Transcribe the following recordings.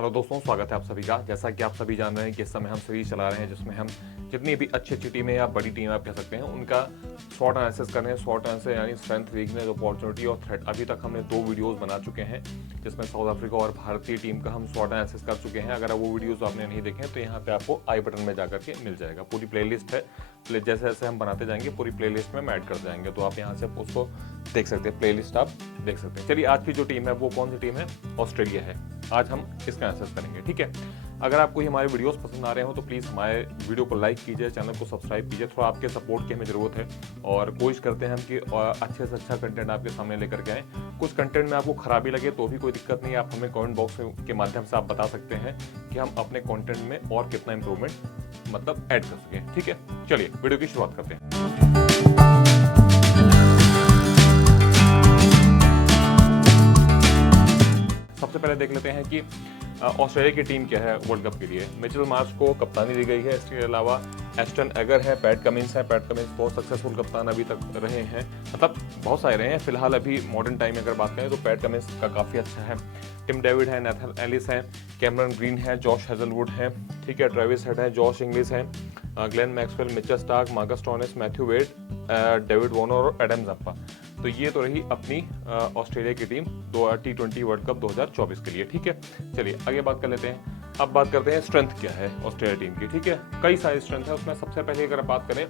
Hello दोस्तों, स्वागत है आप सभी का। जैसा कि आप सभी जान रहे हैं कि इस समय हम सीरीज चला रहे हैं जिसमें हम जितनी भी अच्छी अच्छी टीमें या बड़ी टीम आप कह सकते हैं उनका शॉर्ट एनालिसिस कर रहे हैं। शॉर्ट एनालिसिस यानी स्ट्रेंथ, वीकनेस, अपॉर्चुनिटी और थ्रेट। अभी तक हमने 2 वीडियोस बना चुके हैं जिसमें साउथ अफ्रीका और भारतीय टीम का हम शॉर्ट एनालिसिस कर चुके हैं। अगर वो वीडियोस आपने नहीं देखे हैं तो यहाँ पे आपको आई बटन में जाकर के मिल जाएगा। पूरी प्लेलिस्ट है, जैसे जैसे हम बनाते जाएंगे पूरी प्लेलिस्ट में हम ऐड कर जाएंगे, तो आप यहाँ से उसको देख सकते हैं। प्लेलिस्ट आप देख सकते हैं। चलिए, आज की जो टीम है वो कौन सी टीम है? ऑस्ट्रेलिया है। आज हम इसका एनालिसिस करेंगे, ठीक है। अगर आपको हमारे वीडियोस पसंद आ रहे हो तो प्लीज़ हमारे वीडियो को लाइक कीजिए, चैनल को सब्सक्राइब कीजिए। थोड़ा आपके सपोर्ट की हमें ज़रूरत है और कोशिश करते हैं हम कि अच्छे से अच्छा कंटेंट आपके सामने लेकर के आएँ। कुछ कंटेंट में आपको खराबी लगे तो भी कोई दिक्कत नहीं है, आप हमें कमेंट बॉक्स के माध्यम से आप बता सकते हैं कि हम अपने कंटेंट में और कितना इंप्रूवमेंट मतलब ऐड कर सकें, ठीक है। चलिए वीडियो की शुरुआत करते हैं। सबसे पहले देख लेते हैं कि ऑस्ट्रेलिया की टीम क्या है वर्ल्ड कप के लिए। मिचेल मार्श को कप्तानी दी गई है। इसके अलावा एस्टन एगर है, पैट कमिंस है। पैट कमिंस बहुत सक्सेसफुल कप्तान अभी तक रहे हैं, मतलब बहुत सारे रहे हैं। फिलहाल अभी मॉडर्न टाइम में अगर बात करें तो पैट कमिंस का काफ़ी अच्छा है। टिम डेविड है, नेथन एलिस है, कैमरन ग्रीन है, जॉश हेजलवुड है, ठीक है, ट्रेविस हेड है, जॉश इंग्लिश है, Glenn Maxwell, Mitchell Starc, Marcus Stoinis, Matthew Wade, David Warner और एडम जप्पा। तो ये तो रही अपनी ऑस्ट्रेलिया की टीम T20 वर्ल्ड कप 2024 के लिए, ठीक है। चलिए आगे बात कर लेते हैं। अब बात करते हैं स्ट्रेंथ क्या है ऑस्ट्रेलिया टीम की, ठीक है। कई सारी स्ट्रेंथ है, उसमें सबसे पहले अगर बात करें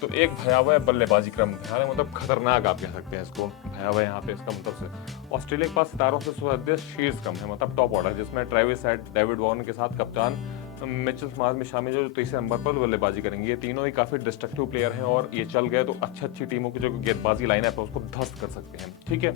तो एक भयावह बल्लेबाजी क्रम, भयावह मतलब खतरनाक आप कह सकते हैं इसको। भयावह यहाँ पे इसका मतलब से ऑस्ट्रेलिया के पास सितारों से सुसज्जित शीर्ष क्रम है, मतलब टॉप ऑर्डर, जिसमें ट्रेविस हेड, डेविड वॉर्नर के साथ कप्तान मिचेल मार्श में शामिल जो तीसरे नंबर पर बल्लेबाजी करेंगे। ये तीनों ही काफी डिस्ट्रक्टिव प्लेयर हैं और ये चल गए तो अच्छी टीमों की जो गेंदबाजी लाइनअप है उसको ध्वस्त कर सकते हैं, ठीक है।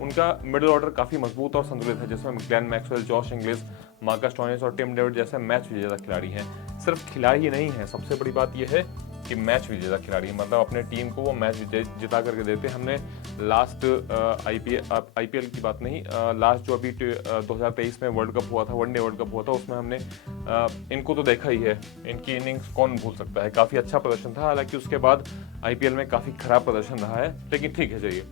उनका मिडिल ऑर्डर काफी मजबूत और संतुलित है, जिसमें Glenn Maxwell, Josh Inglis, Marcus टॉनिस और टिम डेविड जैसे मैच विजेता खिलाड़ी हैं। सिर्फ खिलाड़ी ही नहीं है, सबसे बड़ी बात यह है कि मैच विजेता खिलाड़ी, मतलब अपने टीम को वो मैच जिता करके देते हैं। हमने लास्ट आईपीएल की बात नहीं, लास्ट जो अभी 2023 में वर्ल्ड कप हुआ था, वनडे वर्ल्ड कप हुआ था, उसमें हमने इनको तो देखा ही है। इनकी इनिंग्स कौन भूल सकता है। काफ़ी अच्छा प्रदर्शन था, हालांकि उसके बाद आईपीएल में काफ़ी खराब प्रदर्शन रहा है, लेकिन ठीक है। चलिए,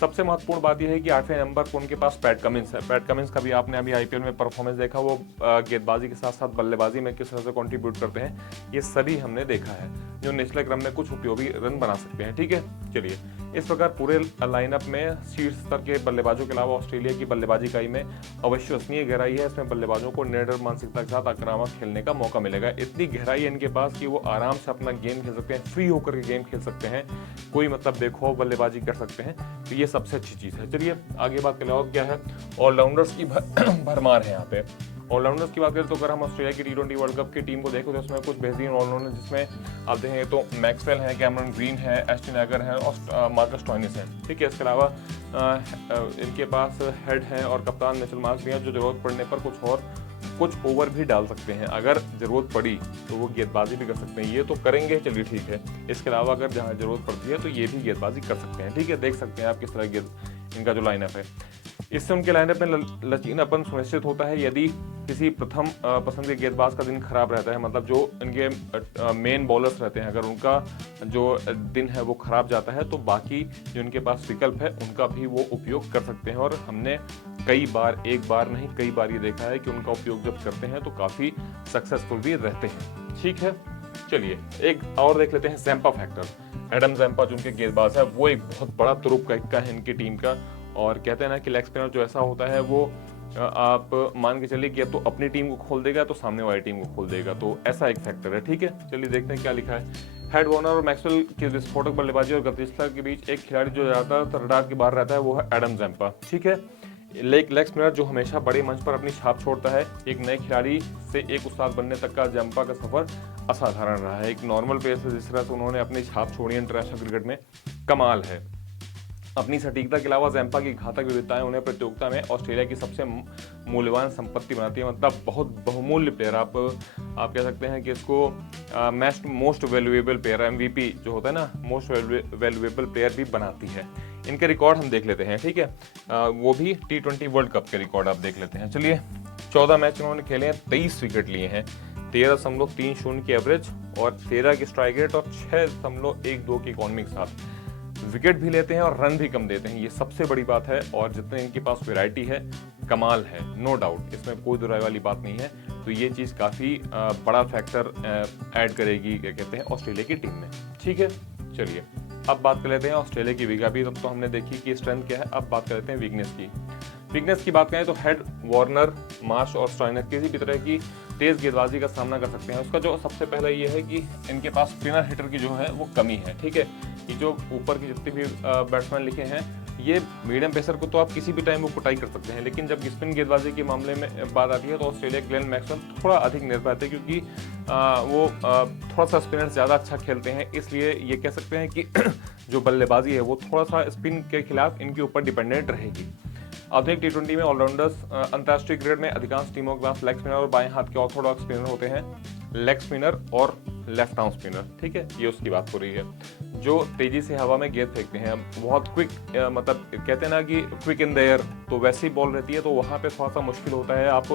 सबसे महत्वपूर्ण बात यह है कि 8वें नंबर पर उनके पास पैट कमिंस है। पैट कमिंस का भी आपने अभी आईपीएल में परफॉर्मेंस देखा, वो गेंदबाजी के साथ साथ बल्लेबाजी में किस तरह से कंट्रीब्यूट करते हैं, ये सभी हमने देखा है, जो निचले क्रम में कुछ उपयोगी रन बना सकते हैं, ठीक है। चलिए, इस प्रकार पूरे लाइनअप में शीर्ष स्तर के बल्लेबाजों के अलावा ऑस्ट्रेलिया की बल्लेबाजी इकाई में अविश्वसनीय गहराई है। इसमें बल्लेबाजों को निडर मानसिकता के साथ आक्रामक खेलने का मौका मिलेगा। इतनी गहराई है इनके पास कि वो आराम से अपना गेम खेल सकते हैं, फ्री होकर के गेम खेल सकते हैं, कोई मतलब बेखौफ बल्लेबाजी कर सकते हैं। तो ये सबसे अच्छी चीज़ है। चलिए आगे बात करें और क्या है। ऑलराउंडर्स की भरमार है यहाँ पे। ऑलराउंडर्स की बात करें तो अगर हम ऑस्ट्रेलिया की T20 वर्ल्ड कप की टीम को देखें तो उसमें कुछ बेहतरीन ऑलराउंडर, जिसमें आप देखें तो मैक्सवेल है, कैमरन ग्रीन है, एस्टन एगर है और मार्कस टॉनिस है, ठीक है। इसके अलावा इनके पास हेड है और कप्तान मिचेल मार्श भी है, जो जरूरत पड़ने पर कुछ ओवर भी डाल सकते हैं। अगर जरूरत पड़ी तो वो गेंदबाजी भी कर सकते हैं, ये तो करेंगे, चलिए ठीक है। इसके अलावा अगर जहाँ जरूरत पड़ती है तो ये भी गेंदबाजी कर सकते हैं, ठीक है। देख सकते हैं आप किस तरह इनका जो लाइनअप है, इससे उनके लाइनअप में लचीलापन सुनिश्चित होता है। यदि किसी प्रथम पसंद के गेंदबाज का दिन खराब रहता है, मतलब जो इनके मेन बॉलर्स रहते हैं, अगर उनका जो दिन है वो खराब जाता है तो बाकी जो इनके पास विकल्प है उनका भी वो उपयोग कर सकते हैं। और हमने कई बार, एक बार नहीं कई बार ये देखा है कि उनका उपयोग जब करते हैं तो काफ़ी सक्सेसफुल भी रहते हैं, ठीक है। चलिए एक और देख लेते हैं, जैम्पा फैक्टर। एडम जैम्पा जो उनके गेंदबाज है वो एक बहुत बड़ा तुरुप का हिस्सा है इनकी टीम का। और कहते हैं ना कि लेग स्पिनर जो ऐसा होता है वो आप मान के चलिए कि या तो अपनी टीम को खोल देगा तो सामने वाली टीम को खोल देगा, तो ऐसा एक फैक्टर है, ठीक है। चलिए देखते हैं क्या लिखा है। हेड, वॉर्नर और मैक्सवेल की विस्फोटक बल्लेबाजी और गतिशीलता के बीच एक खिलाड़ी जो ज़्यादातर रडार के बाहर रहता है वो है एडम जैम्पा, ठीक है। लेग स्पिनर जो हमेशा बड़े मंच पर अपनी छाप छोड़ता है। एक नए खिलाड़ी से एक उस्ताद बनने तक का जैम्पा का सफर असाधारण रहा है। एक नॉर्मल प्लेयर से जिस तरह से उन्होंने अपनी छाप छोड़ी इंटरनेशनल क्रिकेट में, कमाल है। अपनी सटीकता के अलावा जैम्पा की घातक विविधताएं उन्हें प्रतियोगिता में ऑस्ट्रेलिया की सबसे मूल्यवान संपत्ति बनाती है, मतलब बहुत बहुमूल्य प्लेयर। आप कह सकते हैं कि इसको मोस्ट वैल्यूएबल प्लेयर, MVP जो होता है ना, मोस्ट वैल्यूएबल प्लेयर भी बनाती है। इनके रिकॉर्ड हम देख लेते हैं, ठीक है। वो भी T20 वर्ल्ड कप के रिकॉर्ड आप देख लेते हैं। चलिए, 14 मैच उन्होंने खेले हैं, 23 विकेट लिए हैं, 13.30 की एवरेज और 13 की स्ट्राइक रेट और 6.12 की इकॉनमी के साथ विकेट भी लेते हैं और रन भी कम देते हैं, ये सबसे बड़ी बात है। और जितने इनके पास वैरायटी है कमाल है, नो डाउट, इसमें कोई दुराई वाली बात नहीं है। तो ये चीज़ काफ़ी बड़ा फैक्टर ऐड करेगी, क्या कहते हैं, ऑस्ट्रेलिया की टीम में। ठीक है, चलिए अब बात कर लेते हैं ऑस्ट्रेलिया की वीक। अभी तक तो हमने देखी कि स्ट्रेंथ क्या है, अब बात कर लेते हैं वीकनेस की। वीकनेस की बात करें तो हेड, वार्नर, मार्श और स्टॉइनर किसी भी तरह की तेज गेंदबाजी का सामना कर सकते हैं। उसका जो सबसे पहला ये है कि इनके पास स्पिनर हिटर की जो है वो कमी है। ठीक है, ये जो ऊपर की जितने भी बैट्समैन लिखे हैं, ये मीडियम पेसर को तो आप किसी भी टाइम वो कुटाई कर सकते हैं, लेकिन जब स्पिन गेंदबाजी के मामले में बात आती है तो ऑस्ट्रेलिया ग्लेन मैक्सवेल थोड़ा अधिक निर्भर है, क्योंकि वो थोड़ा सा स्पिनर ज़्यादा अच्छा खेलते हैं। इसलिए ये कह सकते हैं कि जो बल्लेबाजी है वो थोड़ा सा स्पिन के खिलाफ इनके ऊपर डिपेंडेंट रहेगी। आधुनिक टी20 में ऑलराउंडर्स अंतर्राष्ट्रीय क्रिकेट में अधिकांश टीमों के पास लेग स्पिनर और बाएं हाथ के ऑर्थोडॉक्स स्पिनर होते हैं, लेग स्पिनर और लेफ्ट आर्म स्पिनर। ठीक है, ये उसकी बात हो रही है, जो तेजी से हवा में गेंद फेंकते हैं, बहुत क्विक, मतलब कहते हैं ना कि क्विक इन द एयर, तो वैसी बॉल रहती है, तो वहाँ पे थोड़ा सा मुश्किल होता है आप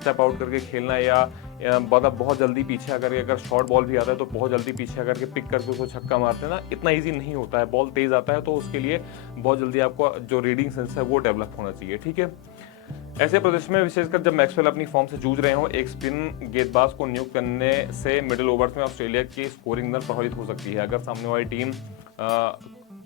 स्टेप आउट करके खेलना, या बहुत जल्दी पीछे आकर के, अगर शॉर्ट बॉल भी आता है तो बहुत जल्दी पीछे आकर के पिक करके उसको छक्का मारते हैं ना, इतना ईजी नहीं होता है। बॉल तेज आता है तो उसके लिए बहुत जल्दी आपको जो रीडिंग सेंस है वो डेवलप होना चाहिए। ठीक है, ऐसे प्रदेश में विशेषकर जब मैक्सवेल अपनी फॉर्म से जूझ रहे हों, एक स्पिन गेंदबाज को नियुक्त करने से मिडिल ओवर्स में ऑस्ट्रेलिया की स्कोरिंग दर प्रभावित हो सकती है। अगर सामने वाली टीम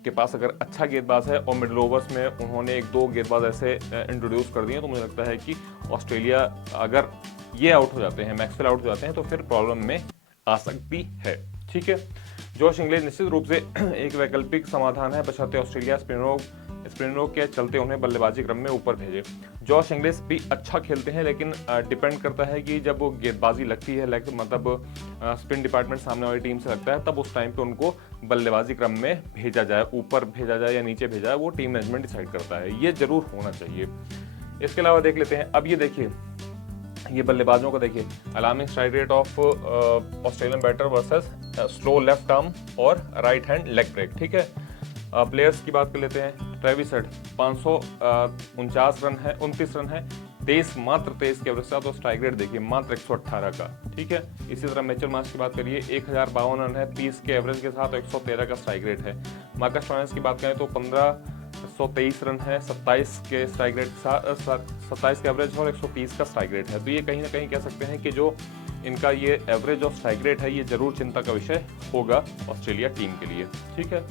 के पास अगर अच्छा गेंदबाज है और मिडिल ओवर्स में उन्होंने 1-2 गेंदबाज ऐसे इंट्रोड्यूस कर दिए, तो मुझे लगता है कि ऑस्ट्रेलिया, अगर ये आउट हो जाते हैं, मैक्सवेल आउट हो जाते हैं, तो फिर प्रॉब्लम में आ सकती है। ठीक है, जोश इंग्लिश निश्चित रूप से एक वैकल्पिक समाधान है, बशर्ते ऑस्ट्रेलिया स्पिनरों के चलते उन्हें बल्लेबाजी क्रम में ऊपर भेजे। जॉश इंग्लिश भी अच्छा खेलते हैं, लेकिन डिपेंड करता है कि जब वो गेंदबाजी लगती है, मतलब स्पिन डिपार्टमेंट सामने वाली टीम से लगता है, तब उस टाइम पे उनको बल्लेबाजी क्रम में भेजा जाए, ऊपर भेजा जाए या नीचे भेजा जाए, वो टीम मैनेजमेंट डिसाइड करता है, ये जरूर होना चाहिए। इसके अलावा देख लेते हैं, अब ये देखिए, ये बल्लेबाजों को देखिए, alarming strike rate of Australian batter versus slow left arm और राइट हैंड लेग ब्रेक। ठीक है, प्लेयर्स की बात कर लेते हैं। ट्रेविस हेड 549 रन है, 29 रन है, 23 के एवरेज, तो स्ट्राइक रेट देखिए मात्र 118 का। ठीक है, इसी तरह मिचेल मार्श की बात करिए, 1052 रन है, 30 के एवरेज के साथ, 113 का स्ट्राइक रेट है। मार्कस स्टोइनिस की बात करें तो 1523 रन है, 27 के स्ट्राइक रेट, 27 के एवरेज और 130 का स्ट्राइक रेट है। तो ये कहीं ना कहीं कह सकते हैं कि जो इनका ये एवरेज और स्ट्राइक रेट है, ये जरूर चिंता का विषय होगा ऑस्ट्रेलिया टीम के लिए। ठीक है,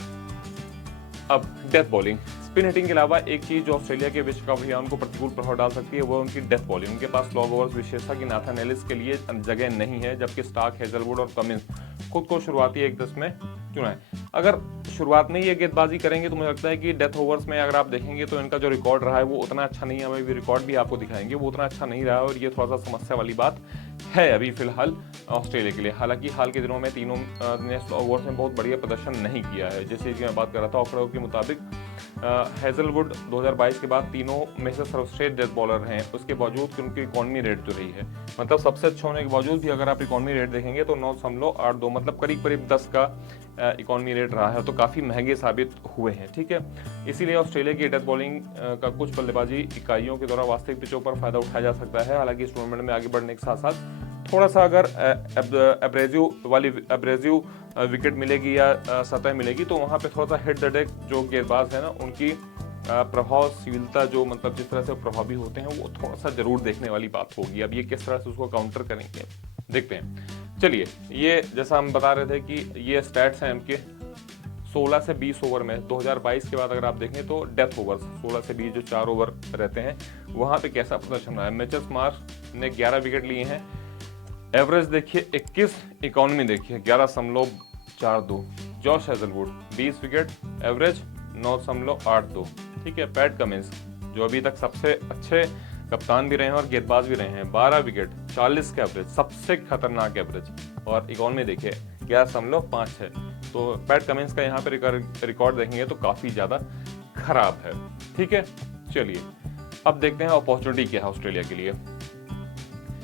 अब डेथ बॉलिंग, स्पिन हिटिंग के अलावा एक चीज जो ऑस्ट्रेलिया के विश्व कप अभियान को प्रतिकूल प्रभाव डाल सकती है, वो उनकी डेथ बॉलिंग। उनके पास लॉन्ग ओवर्स विशेषता की नाथन एलिस के लिए जगह नहीं है, जबकि स्टार्क, हेजलवुड और कमिंस खुद को शुरुआती 1-10 में चुना है। अगर शुरुआत में ये गेंदबाजी करेंगे तो मुझे लगता है कि डेथ ओवर्स में अगर आप देखेंगे तो इनका जो रिकॉर्ड रहा है वो उतना अच्छा नहीं है। हमें भी रिकॉर्ड भी आपको दिखाएंगे, वो उतना अच्छा नहीं रहा है, और ये थोड़ा सा समस्या वाली बात है अभी फिलहाल ऑस्ट्रेलिया के लिए। हालांकि हाल के दिनों में तीनों ने ओवर्स में बहुत बढ़िया प्रदर्शन नहीं किया है। जैसे कि मैं बात कर रहा था, आंकड़ों के मुताबिक हेजलवुड 2022 के बाद तीनों में से सर्वश्रेष्ठ डेथ बॉलर हैं, उसके बावजूद कि उनकी इकॉनमी रेट जो रही है, मतलब सबसे अच्छा होने के बावजूद भी अगर आप इकॉनमी रेट देखेंगे तो 9.82, मतलब करीब 10 का इकॉनमी रेट रहा है, तो काफ़ी महंगे साबित हुए हैं। ठीक है, इसीलिए ऑस्ट्रेलिया की डेथ बॉलिंग का कुछ बल्लेबाजी इकाइयों के द्वारा वास्तविक पिचों पर फायदा उठाया जा सकता है। हालांकि इस टूर्नामेंट में आगे बढ़ने के साथ साथ थोड़ा सा अगर एब्रेजिव विकेट मिलेगी या सतह मिलेगी, तो वहाँ पे थोड़ा सा हिट द डेक जो गेंदबाज है ना, उनकी प्रभावशीलता, जो मतलब जिस तरह से प्रभावी होते हैं, वो थोड़ा सा जरूर देखने वाली बात होगी। अब ये किस तरह से उसको काउंटर करेंगे, देखते हैं। चलिए, ये जैसा हम बता रहे थे कि ये स्टैट्स हैं उनके 16 से 20 ओवर में 2022 के बाद अगर आप देखें तो डेथ ओवर्स 16 से 20 जो 4 ओवर रहते हैं, वहाँ पे कैसा प्रदर्शन रहा है। मिचेल मार्श ने 11 विकेट लिए हैं, एवरेज देखिए 21, इकॉनमी देखिए 11.42। Josh Hazlewood 20 wicket, average 9.82। ठीक है, पैट कमिंस जो अभी तक सबसे अच्छे कप्तान भी रहे हैं और गेंदबाज भी रहे हैं, 12 विकेट, 40 का एवरेज, सबसे खतरनाक एवरेज, और इकॉनमी देखिए 11.5 है। तो पैट कमिंस का यहाँ पे रिकॉर्ड देखेंगे तो काफ़ी ज़्यादा खराब है। ठीक है, चलिए अब देखते हैं अपॉर्चुनिटी क्या है ऑस्ट्रेलिया के लिए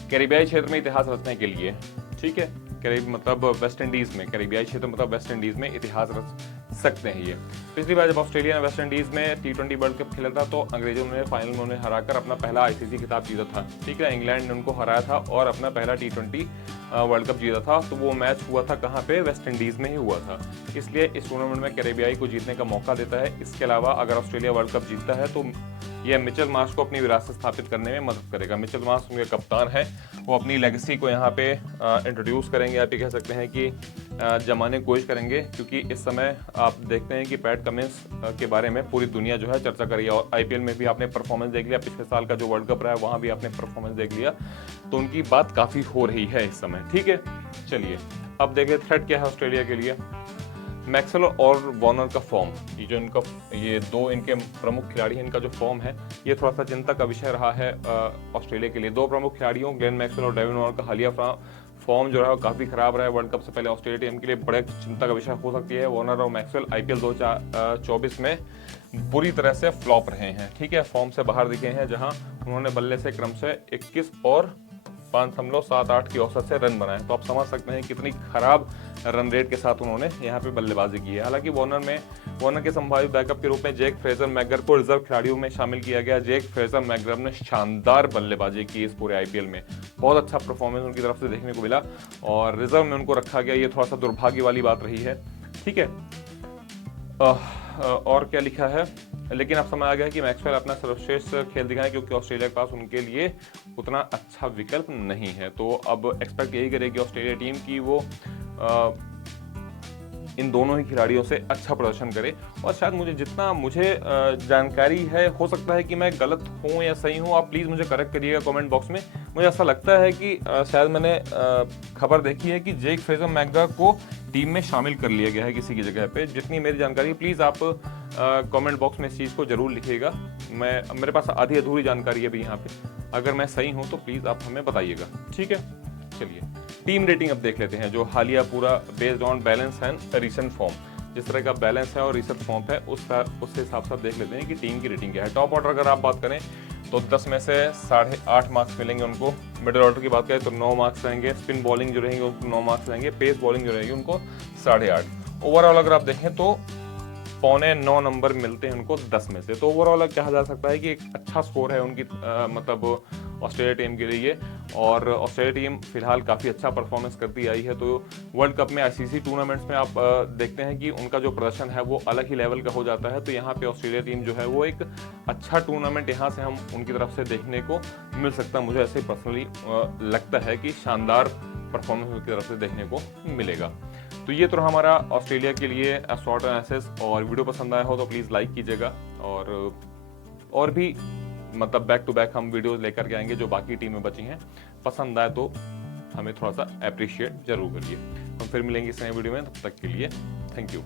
कैरिबियाई क्षेत्र में इतिहास रचने के लिए। ठीक है, मतलब वेस्ट इंडीज में, कैरिबियाई क्षेत्र मतलब वेस्ट इंडीज में इतिहास रच सकते हैं ये। पिछली बार जब ऑस्ट्रेलिया ने वेस्ट इंडीज में T20 वर्ल्ड कप खेला था, तो अंग्रेजों ने फाइनल में उन्हें हराकर अपना पहला ICC खिताब जीता था। ठीक है, इंग्लैंड ने उनको हराया था और अपना पहला T20 वर्ल्ड कप जीता था। तो वो मैच हुआ था कहाँ पे, वेस्ट इंडीज में ही हुआ था। इसलिए इस टूर्नामेंट में कैरिबियाई को जीतने का मौका देता है। इसके अलावा अगर ऑस्ट्रेलिया वर्ल्ड कप जीतता है तो ये मिचेल मार्श को अपनी विरासत स्थापित करने में मदद करेगा। मिचेल मार्श उनके कप्तान हैं, वो अपनी लेगेसी को यहाँ पे इंट्रोड्यूस करेंगे, आप ये कह सकते हैं कि जमाने की कोशिश करेंगे, क्योंकि इस समय आप देखते हैं कि पैट कमिंस के बारे में पूरी दुनिया जो है चर्चा कर रही है, और आईपीएल में भी आपने परफॉर्मेंस देख लिया, पिछले साल का जो वर्ल्ड कप रहा है वहाँ भी आपने परफॉर्मेंस देख लिया, तो उनकी बात काफ़ी हो रही है इस समय। ठीक है, चलिए अब देखें थ्रेट क्या है ऑस्ट्रेलिया के लिए। मैक्सवेल और वार्नर का फॉर्म, ये जो इनका ये दो इनके प्रमुख खिलाड़ी हैं, इनका जो फॉर्म है ये थोड़ा सा चिंता का विषय रहा है ऑस्ट्रेलिया के लिए। दो प्रमुख खिलाड़ियों ग्लेन मैक्सवेल और डेविन वार्नर का हालिया फॉर्म जो है वो काफ़ी खराब रहा है वर्ल्ड कप से पहले ऑस्ट्रेलिया टीम के लिए, बड़े चिंता का विषय हो सकती है। वार्नर और मैक्सवेल आईपीएल 2024 में बुरी तरह से फ्लॉप रहे हैं। ठीक है, फॉर्म से बाहर दिखे हैं, जहां उन्होंने बल्ले से क्रमशः 21 और 5.78 की औसत से रन बनाए। तो आप समझ सकते हैं कितनी खराब रन रेट के साथ उन्होंने यहाँ पे बल्लेबाजी की है। हालांकि वार्नर के संभावित बैकअप के रूप में जैक फ्रेजर मैकगर को रिजर्व खिलाड़ियों में शामिल किया गया। जैक फ्रेजर मैकगर ने शानदार बल्लेबाजी की इस पूरे आईपीएल में, बहुत अच्छा परफॉर्मेंस उनकी तरफ से देखने को मिला और रिजर्व में उनको रखा गया। ये थोड़ा सा दुर्भाग्य वाली बात रही है। ठीक है, और क्या लिखा है, लेकिन अब समय आ गया कि मैक्सवेल अपना सर्वश्रेष्ठ खेल दिखाएं, क्योंकि ऑस्ट्रेलिया के पास उनके लिए उतना अच्छा विकल्प नहीं है। तो अब एक्सपेक्ट यही करेगी ऑस्ट्रेलिया टीम की वो इन दोनों ही खिलाड़ियों से अच्छा प्रदर्शन करे। और शायद मुझे जानकारी है, हो सकता है कि मैं गलत हूँ या सही हूँ, आप प्लीज़ मुझे करेक्ट करिएगा कमेंट बॉक्स में। मुझे ऐसा लगता है कि शायद मैंने खबर देखी है कि जैक फ्रेजर मैकगर को टीम में शामिल कर लिया गया है किसी की जगह पे, जितनी मेरी जानकारी। प्लीज़ आप कमेंट बॉक्स में इस चीज़ को जरूर लिखिएगा। मेरे पास आधी अधूरी जानकारी है अभी यहाँ पे, अगर मैं सही हूँ तो प्लीज़ आप हमें बताइएगा। ठीक है, चलिए टीम रेटिंग अब देख लेते हैं, जो हालिया पूरा based on balance and recent form, जिस तरह का बैलेंस है और रिसेंट फॉर्म है उस हिसाब से आप देख लेते हैं कि टीम की रेटिंग क्या है। टॉप ऑर्डर अगर आप बात करें तो 10 में से 8.5 मार्क्स मिलेंगे उनको। मिडिल ऑर्डर की बात करें तो 9 मार्क्स रहेंगे। स्पिन बॉलिंग जो रहेंगे उनको 9 मार्क्स रहेंगे। पेस बॉलिंग जो रहेगी उनको 8.5। ओवरऑल अगर आप देखें तो 8.25 नंबर मिलते हैं उनको 10 में से। तो ओवरऑल कहा जा सकता है कि एक अच्छा स्कोर है उनकी मतलब ऑस्ट्रेलिया टीम के लिए। और ऑस्ट्रेलिया टीम फिलहाल काफ़ी अच्छा परफॉर्मेंस करती आई है। तो वर्ल्ड कप में आईसीसी टूर्नामेंट्स में आप देखते हैं कि उनका जो प्रदर्शन है वो अलग ही लेवल का हो जाता है। तो यहाँ पे ऑस्ट्रेलिया टीम जो है वो एक अच्छा टूर्नामेंट यहाँ से हम उनकी तरफ से देखने को मिल सकता है। मुझे ऐसे पर्सनली लगता है कि शानदार परफॉर्मेंस उनकी तरफ से देखने को मिलेगा। तो ये तो हमारा ऑस्ट्रेलिया के लिए शॉर्ट एनालिसिस। और वीडियो पसंद आया हो तो प्लीज़ लाइक कीजिएगा। और भी मतलब बैक टू बैक हम वीडियोस लेकर के आएंगे जो बाकी टीमें बची हैं। पसंद आए तो हमें थोड़ा सा अप्रिशिएट जरूर करिए। हम फिर मिलेंगे इस नए वीडियो में, तब तक के लिए थैंक यू।